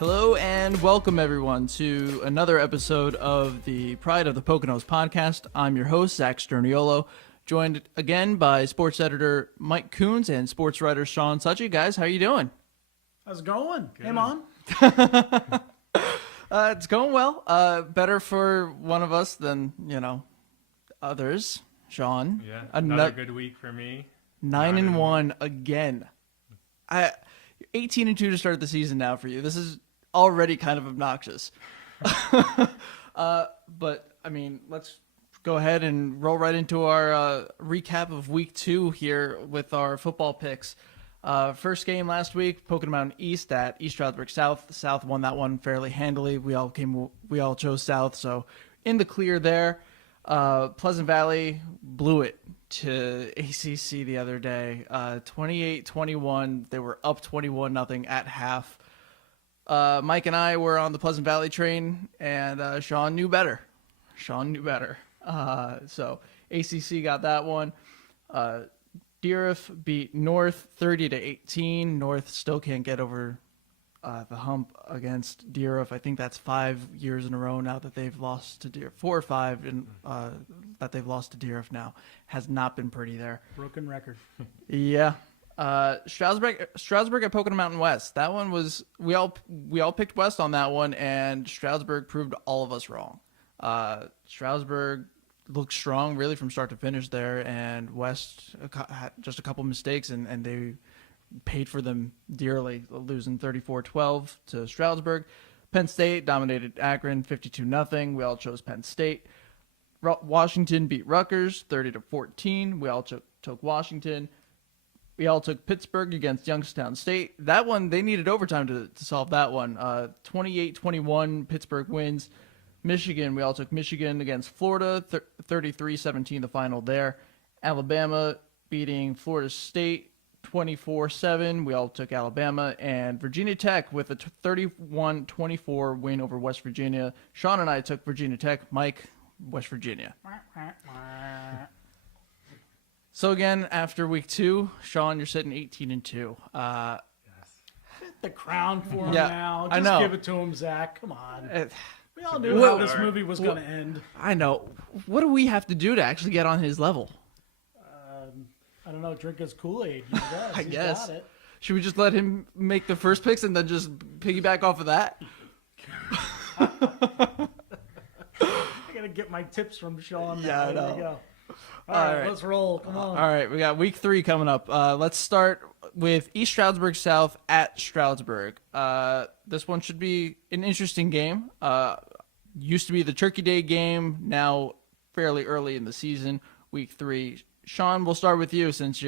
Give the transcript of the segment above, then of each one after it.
Hello and welcome everyone to another episode of the Pride of the Poconos podcast. I'm your host, Zach Sterniolo, joined again by sports editor Mike Coons and sports writer Sean Suchy. Guys, how are you doing? How's it going? Good. Hey, Mom. It's going well. Better for one of us than, others. Sean. Yeah, another good week for me. 9-1 again. 18-2 to start the season now for you. This is already kind of obnoxious. But, I mean, let's go ahead and roll right into our recap of week 2 here with our football picks. First game last week, Pocono Mountain East at East Stroudsburg South. South won that one fairly handily. We all chose South, so in the clear there. Pleasant Valley blew it to ACC the other day. 28-21. They were up 21-0 at half. Mike and I were on the Pleasant Valley train, and Sean knew better. So ACC got that one. Deeriff beat North 30-18. North still can't get over the hump against Deeriff. I think that's 5 years in a row now that they've lost to Deeriff. 4 or 5 that they've lost to Deeriff now. Has not been pretty there. Broken record. Yeah. Stroudsburg at Pocono Mountain West. That one was we all picked West on that one, and Stroudsburg proved all of us wrong. Stroudsburg looked strong really from start to finish there, and West had just a couple mistakes, and they paid for them dearly, losing 34-12 to Stroudsburg. Penn State dominated Akron 52-0. We all chose Penn State. Washington beat Rutgers 30-14. We all took Washington. We all took Pittsburgh against Youngstown State. That one, they needed overtime to solve that one. 28-21, Pittsburgh wins. Michigan, we all took Michigan against Florida, 33-17 the final there. Alabama beating Florida State 24-7. We all took Alabama. And Virginia Tech with a 31-24 win over West Virginia. Sean and I took Virginia Tech. Mike, West Virginia. So again, after week 2, Sean, you're sitting 18-2. Yes. Hit the crown for him Yeah, now. I Just know. give it to him, Zach. Come on. We all knew Well- how this movie was going to end. I know. What do we have to do to actually get on his level? I don't know. Drink his Kool-Aid. You guess. I He's guess. got it. Should we just let him make the first picks and then just piggyback off of that? I got to get my tips from Sean. Yeah, I There know. we go. All All right, right. let's roll. Come on. All right, we got week 3 coming up. Let's start with East Stroudsburg South at Stroudsburg. This one should be an interesting game. Used to be the Turkey Day game, now fairly early in the season, week 3. Sean, we'll start with you since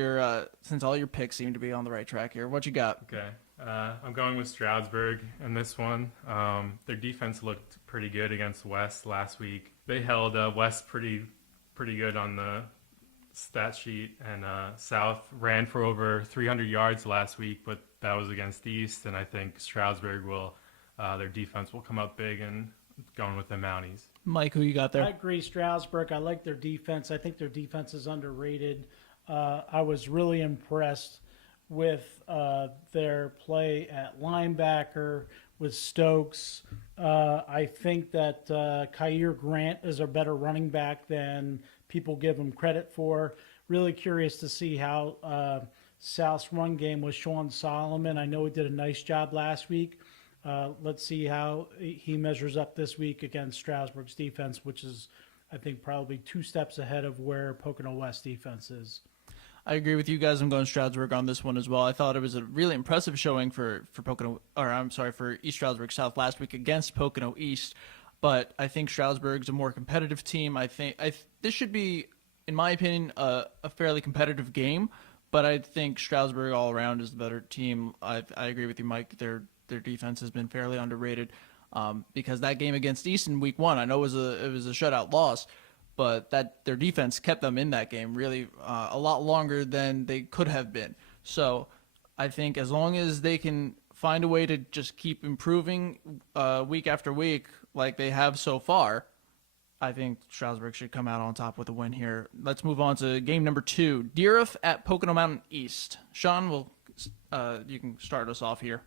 all your picks seem to be on the right track here. What you got? Okay. I'm going with Stroudsburg in this one. Their defense looked pretty good against West last week. They held West pretty good on the stat sheet, and South ran for over 300 yards last week, but that was against East, and I think Stroudsburg their defense will come up big, and going with the Mounties. Mike, who you got I there? agree, Stroudsburg. I like their defense. I think their defense is underrated. I was really impressed with their play at linebacker with Stokes. I think that Kyer Grant is a better running back than people give him credit for. Really curious to see how South's run game with Sean Solomon. I know he did a nice job last week. Let's see how he measures up this week against Stroudsburg's defense, which is, I think, probably 2 steps ahead of where Pocono West defense is. I agree with you guys. I'm going Stroudsburg on this one as well. I thought it was a really impressive showing for East Stroudsburg South last week against Pocono East, but I think Stroudsburg's a more competitive team. This should be, in my opinion, a fairly competitive game, but I think Stroudsburg all around is the better team. I agree with you, Mike. Their defense has been fairly underrated because that game against East in week 1, I know it was a shutout loss, but that their defense kept them in that game really a lot longer than they could have been. So I think as long as they can find a way to just keep improving week after week like they have so far, I think Stroudsburg should come out on top with a win here. Let's move on to game number 2, Deeriff at Pocono Mountain East. Sean, you can start us off here.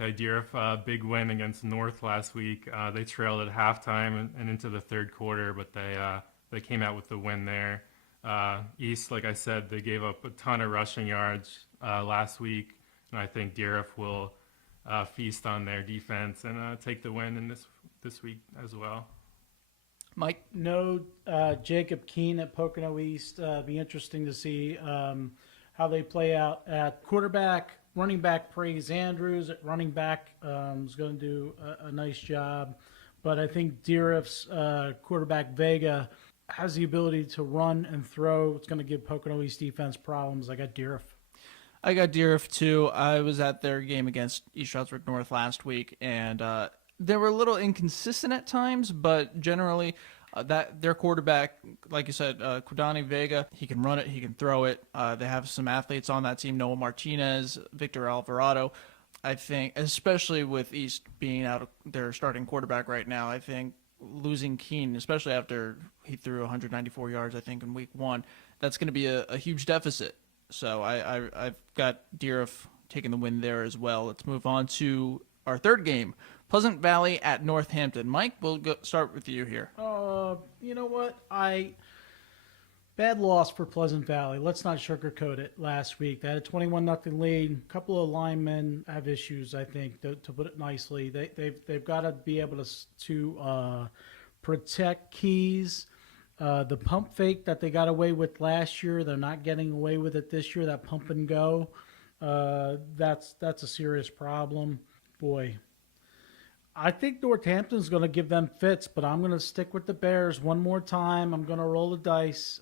Okay, Deerf, big win against North last week. They trailed at halftime and into the third quarter, but they came out with the win there. East, like I said, they gave up a ton of rushing yards last week, and I think Deerf will feast on their defense and take the win in this week as well. Mike? No, Jacob Keene at Pocono East. Be interesting to see how they play out at quarterback. Running back Praise Andrews at running back is going to do a nice job. But I think Deerf's quarterback Vega has the ability to run and throw. It's going to give Pocono East defense problems. I got Deerf. I got Deerf too. I was at their game against East Stroudsburg North last week, and they were a little inconsistent at times, but generally that their quarterback, like you said, Kudani Vega, he can run it, he can throw it. They have some athletes on that team, Noah Martinez, Victor Alvarado. I think, especially with East being out of their starting quarterback right now, I think losing Keene, especially after he threw 194 yards, I think, in week 1, that's going to be a huge deficit. So I've got Deerf taking the win there as well. Let's move on to our third game, Pleasant Valley at Northampton. Mike, we'll start with you here. You know what? Bad loss for Pleasant Valley. Let's not sugarcoat it last week. They had a 21-0 lead. A couple of linemen have issues, I think, to put it nicely. They've got to be able to protect keys. The pump fake that they got away with last year, they're not getting away with it this year, that pump and go. That's a serious problem. Boy, I think Northampton's going to give them fits, but I'm going to stick with the Bears one more time. I'm going to roll the dice.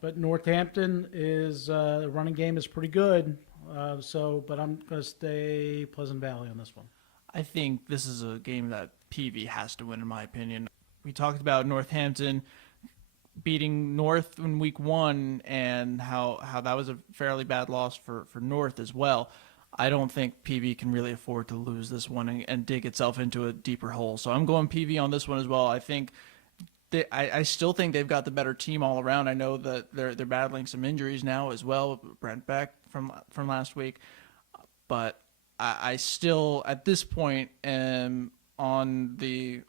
But Northampton the running game is pretty good. But I'm going to stay Pleasant Valley on this one. I think this is a game that PV has to win, in my opinion. We talked about Northampton beating North in week 1 and how that was a fairly bad loss for North as well. I don't think PV can really afford to lose this one and dig itself into a deeper hole. So I'm going PV on this one as well. I think I still think they've got the better team all around. I know that they're battling some injuries now as well. Brent Beck from last week, but I still at this point am on the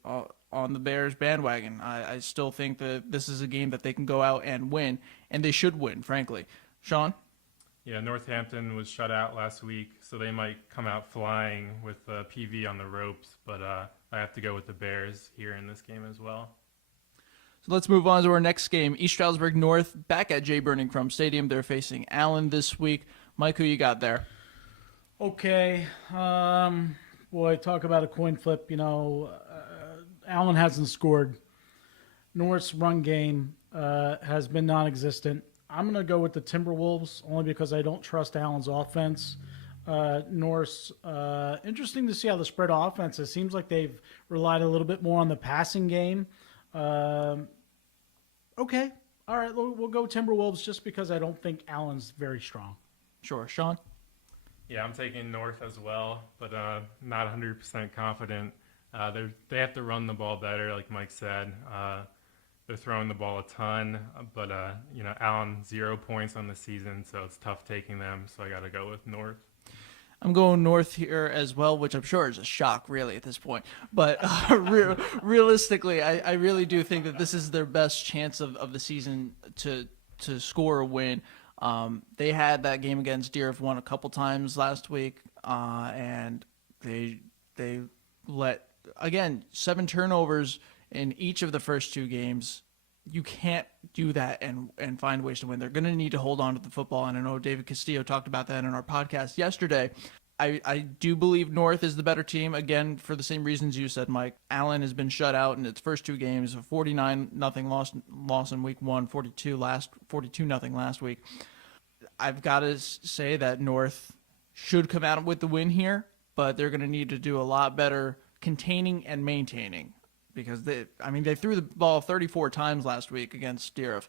Bears bandwagon. I still think that this is a game that they can go out and win, and they should win, frankly. Sean? Yeah, Northampton was shut out last week, so they might come out flying with PV on the ropes, but I have to go with the Bears here in this game as well. So let's move on to our next game. East Stroudsburg North back at J. Burning Crum Stadium. They're facing Allen this week. Mike, who you got there? Okay. Boy, talk about a coin flip. Allen hasn't scored. North's run game has been non-existent. I'm going to go with the Timberwolves only because I don't trust Allen's offense. North's interesting to see how the spread offense. It seems like they've relied a little bit more on the passing game. Okay. All right, we'll go Timberwolves just because I don't think Allen's very strong. Sure. Sean? Yeah, I'm taking North as well, but not 100% confident. They have to run the ball better, like Mike said. They're throwing the ball a ton, but Allen 0 points on the season, so it's tough taking them. So I got to go with North. I'm going North here as well, which I'm sure is a shock, really, at this point. But realistically, I really do think that this is their best chance of the season to score a win. They had that game against Deerf won a couple times last week, and they let, again, 7 turnovers in each of the first 2 games. You can't do that and find ways to win. They're going to need to hold on to the football, and I know David Castillo talked about that in our podcast yesterday. I do believe North is the better team, again, for the same reasons you said, Mike. Allen has been shut out in its first 2 games, a 49-0 loss in week 1, 42-0 last week. I've got to say that North should come out with the win here, but they're going to need to do a lot better containing and maintaining. Because they threw the ball 34 times last week against Deerf.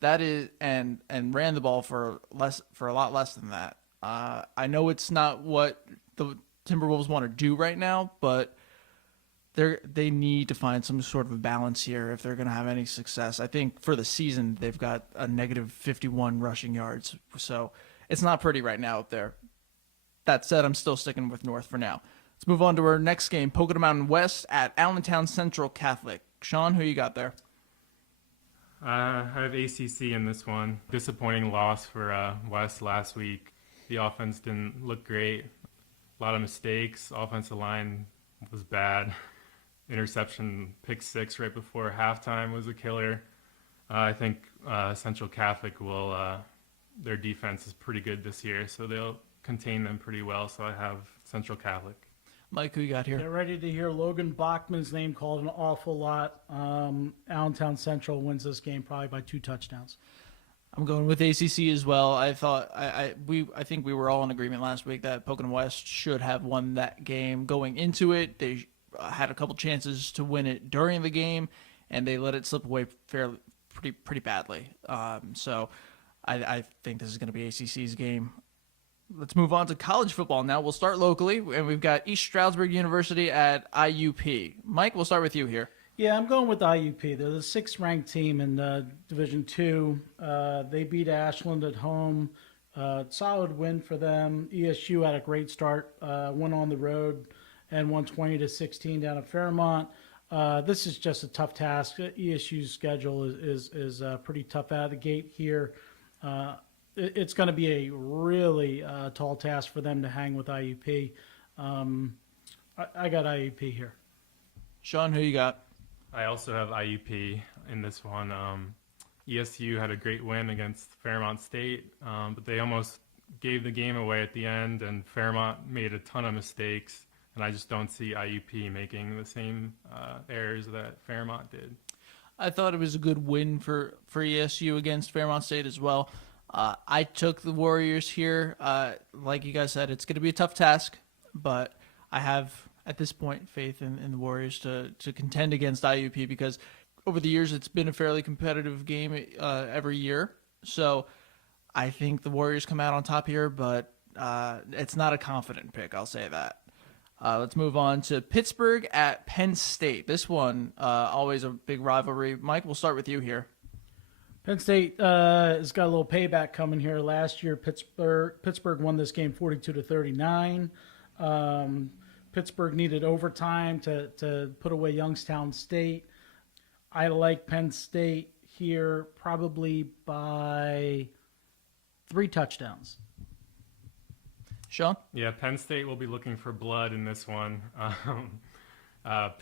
That is and ran the ball for a lot less than that. I know it's not what the Timberwolves want to do right now, but they need to find some sort of a balance here if they're going to have any success. I think for the season they've got a negative 51 rushing yards, so it's not pretty right now up there. That said, I'm still sticking with North for now. Let's move on to our next game, Pocono Mountain West at Allentown Central Catholic. Sean, who you got there? I have ACC in this one. Disappointing loss for West last week. The offense didn't look great. A lot of mistakes. Offensive line was bad. Interception, pick six right before halftime was a killer. I think Central Catholic will. Their defense is pretty good this year, so they'll contain them pretty well. So I have Central Catholic. Mike, who you got here? Get ready to hear Logan Bachman's name called an awful lot. Allentown Central wins this game probably by 2 touchdowns. I'm going with ACC as well. I think we were all in agreement last week that Pocono West should have won that game going into it. They had a couple chances to win it during the game, and they let it slip away pretty badly. So I think this is going to be ACC's game. Let's move on to college football now. We'll start locally, and we've got East Stroudsburg University at IUP. Mike, we'll start with you here. Yeah, I'm going with IUP. They're the 6th-ranked team in Division II. They beat Ashland at home. Solid win for them. ESU had a great start. Went on the road and won 20-16 down at Fairmont. This is just a tough task. ESU's schedule is pretty tough out of the gate here. It's going to be a really tall task for them to hang with IUP. I got IUP here. Sean, who you got? I also have IUP in this one. ESU had a great win against Fairmont State, but they almost gave the game away at the end, and Fairmont made a ton of mistakes, and I just don't see IUP making the same errors that Fairmont did. I thought it was a good win for ESU against Fairmont State as well. I took the Warriors here. Like you guys said, it's going to be a tough task, but I have, at this point, faith in the Warriors to contend against IUP because over the years it's been a fairly competitive game every year. So I think the Warriors come out on top here, but it's not a confident pick, I'll say that. Let's move on to Pittsburgh at Penn State. This one, always a big rivalry. Mike, we'll start with you here. Penn State has got a little payback coming here. Last year, Pittsburgh won this game 42-39. Pittsburgh needed overtime to put away Youngstown State. I like Penn State here probably by 3 touchdowns. Sean? Yeah, Penn State will be looking for blood in this one.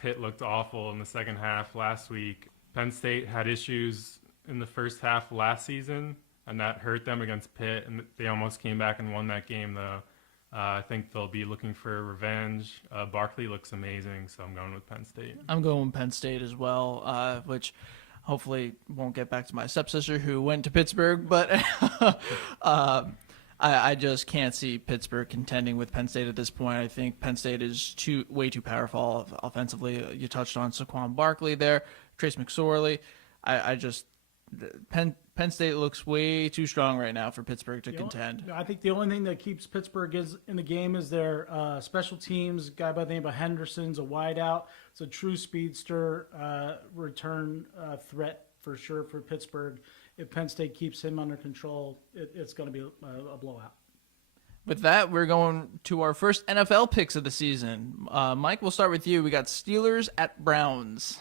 Pitt looked awful in the second half last week. Penn State had issues in the first half last season, and that hurt them against Pitt, and they almost came back and won that game, though. I think they'll be looking for revenge. Barkley looks amazing, so I'm going with Penn State. I'm going with Penn State as well, which hopefully won't get back to my stepsister who went to Pittsburgh, but I just can't see Pittsburgh contending with Penn State at this point. I think Penn State is way too powerful offensively. You touched on Saquon Barkley there, Trace McSorley. Penn State looks way too strong right now for Pittsburgh to contend. I think the only thing that keeps Pittsburgh in the game is their special teams. A guy by the name of Henderson's a wideout. It's a true speedster return threat for sure for Pittsburgh. If Penn State keeps him under control, it's going to be a blowout. With that, we're going to our first NFL picks of the season. Mike, we'll start with you. We got Steelers at Browns.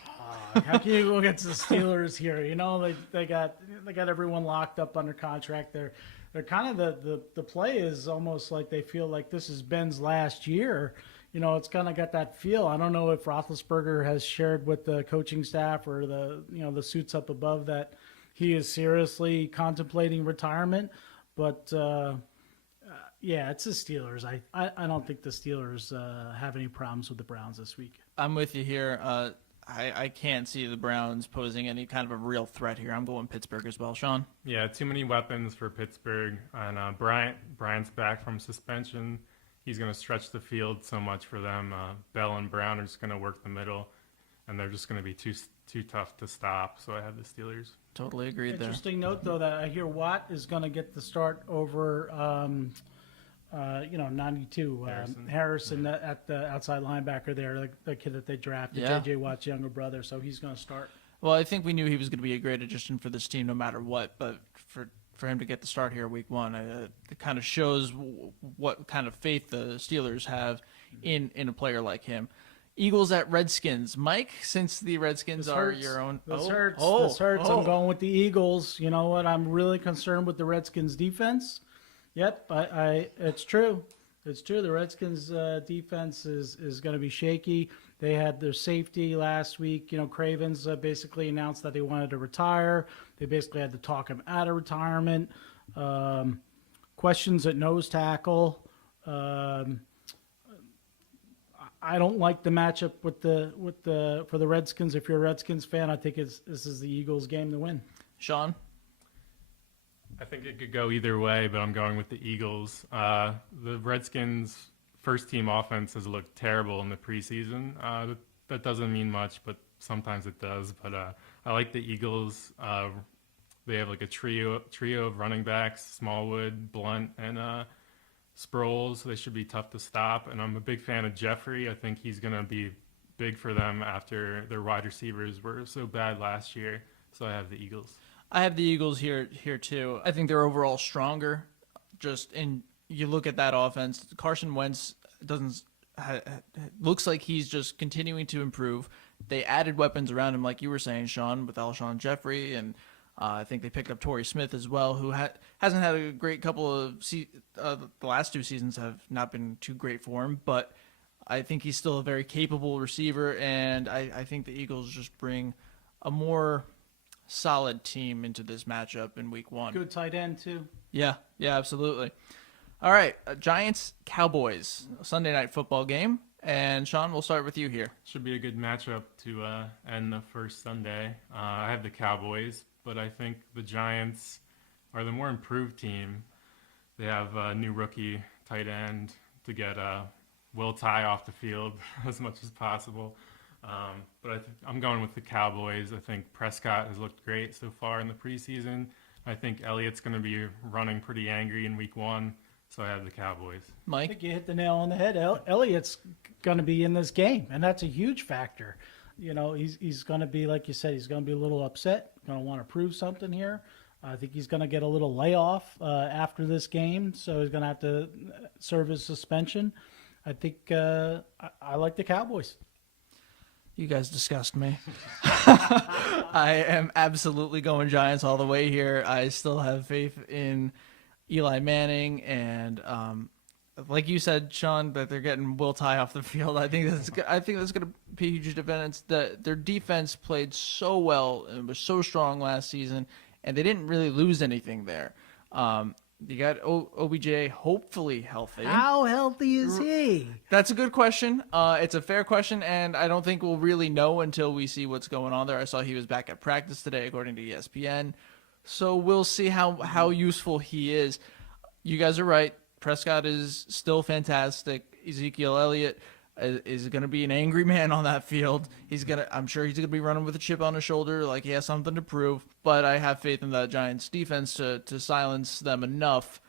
How can you go against the Steelers here? You know, they got everyone locked up under contract. They're kind of the play is almost like they feel like this is Ben's last year. You know, it's kind of got that feel. I don't know if Roethlisberger has shared with the coaching staff or the suits up above that he is seriously contemplating retirement. But yeah, it's the Steelers. I don't think the Steelers have any problems with the Browns this week. I'm with you here. I can't see the Browns posing any kind of a real threat here. I'm going Pittsburgh as well. Sean? Yeah, too many weapons for Pittsburgh. And Bryant's back from suspension. He's going to stretch the field so much for them. Bell and Brown are just going to work the middle, and they're just going to be too tough to stop. So I have the Steelers. Totally agreed there. Interesting note, though, that I hear Watt is going to get the start over 92. Harrison at the outside linebacker there, the kid that they drafted, Yeah. J.J. Watt's younger brother, so he's going to start. Well, I think we knew he was going to be a great addition for this team no matter what, but for him to get the start here week one. It kind of shows what kind of faith the Steelers have in a player like him. Eagles at Redskins. Mike, since the Redskins are your own. This hurts. This hurts. Oh. I'm going with the Eagles. You know what? I'm really concerned with the Redskins defense. Yep, it's true. It's true. The Redskins defense is going to be shaky. They had their safety last week. You know, Cravens basically announced that they wanted to retire. They basically had to talk him out of retirement. Questions at nose tackle. I don't like the matchup for the Redskins. If you're a Redskins fan, I think this is the Eagles' game to win. Sean? I think it could go either way, but I'm going with the Eagles. The Redskins' first-team offense has looked terrible in the preseason. That doesn't mean much, but sometimes it does. But I like the Eagles. They have like a trio of running backs: Smallwood, Blunt, and Sproles. They should be tough to stop. And I'm a big fan of Jeffrey. I think he's going to be big for them after their wide receivers were so bad last year. So I have the Eagles. I have the Eagles here too. I think they're overall stronger. You look at that offense. Carson Wentz looks like he's just continuing to improve. They added weapons around him, like you were saying, Sean, with Alshon Jeffrey, and I think they picked up Torrey Smith as well, who hasn't had a great couple of the last 2 seasons have not been too great for him, but I think he's still a very capable receiver, and I think the Eagles just bring a more solid team into this matchup in week one. Good tight end, too. Yeah, absolutely. All right, Giants, Cowboys, Sunday night football game. And Sean, we'll start with you here. Should be a good matchup to end the first Sunday. I have the Cowboys, but I think the Giants are the more improved team. They have a new rookie tight end to get Will Tye off the field as much as possible. But I'm going with the Cowboys. I think Prescott has looked great so far in the preseason. I think Elliott's going to be running pretty angry in week one, so I have the Cowboys. I Mike? think you hit the nail on the head. Elliott's going to be in this game, and that's a huge factor. You know, he's going to be, like you said, he's going to be a little upset, going to want to prove something here. I think he's going to get a little layoff after this game, so he's going to have to serve his suspension. I think I like the Cowboys. You guys disgust me. I am absolutely going Giants all the way here. I still have faith in Eli Manning, and like you said, Sean, that they're getting Will Tye off the field. I think that's going to be a huge difference. Their defense played so well and was so strong last season, and they didn't really lose anything there. You got OBJ hopefully healthy. How healthy is he? That's a good question. It's a fair question, and I don't think we'll really know until we see what's going on there. I saw he was back at practice today, according to ESPN. So we'll see how useful he is. You guys are right. Prescott is still fantastic. Ezekiel Elliott is going to be an angry man on that field. I'm sure he's going to be running with a chip on his shoulder, like he has something to prove. But I have faith in the Giants' defense to silence them enough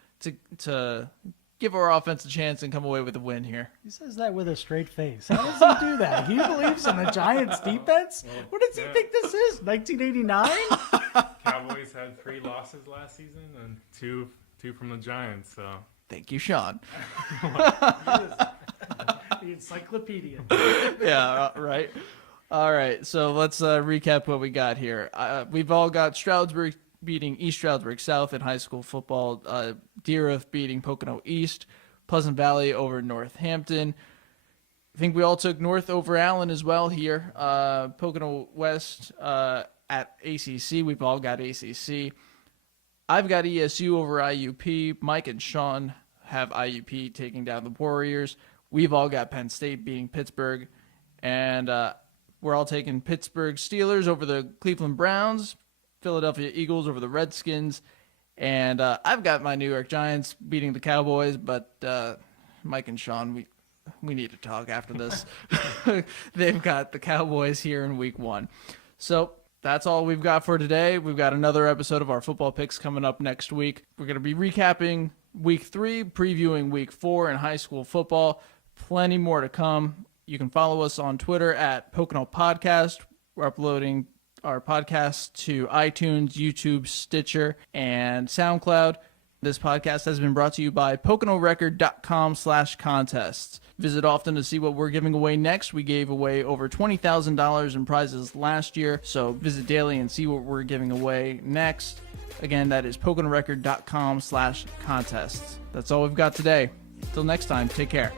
to give our offense a chance and come away with a win here. He says that with a straight face. How does he do that? He believes in the Giants' defense? What does he think this is, 1989? Cowboys had 3 losses last season and two from the Giants. So Thank you, Sean. The encyclopedia. Yeah, right. All right, so let's recap what we got here. We've all got Stroudsburg beating East Stroudsburg South in high school football, Deereth beating Pocono East, Pleasant Valley over Northampton. I think we all took North over Allen as well here. Pocono West at ACC. We've all got ACC. I've got ESU over IUP. Mike and Sean have IUP taking down the Warriors. We've all got Penn State beating Pittsburgh. And we're all taking Pittsburgh Steelers over the Cleveland Browns, Philadelphia Eagles over the Redskins. And I've got my New York Giants beating the Cowboys. But Mike and Sean, we need to talk after this. They've got the Cowboys here in week one. So that's all we've got for today. We've got another episode of our football picks coming up next week. We're going to be recapping week 3, previewing week 4 in high school football. Plenty more to come. You can follow us on Twitter at Pocono Podcast. We're uploading our podcast to iTunes, YouTube, Stitcher, and SoundCloud. This podcast has been brought to you by PoconoRecord.com/contests. Visit often to see what we're giving away next. We gave away over $20,000 in prizes last year, so visit daily and see what we're giving away next. Again, that is PoconoRecord.com/contests. That's all we've got today. Until next time, take care.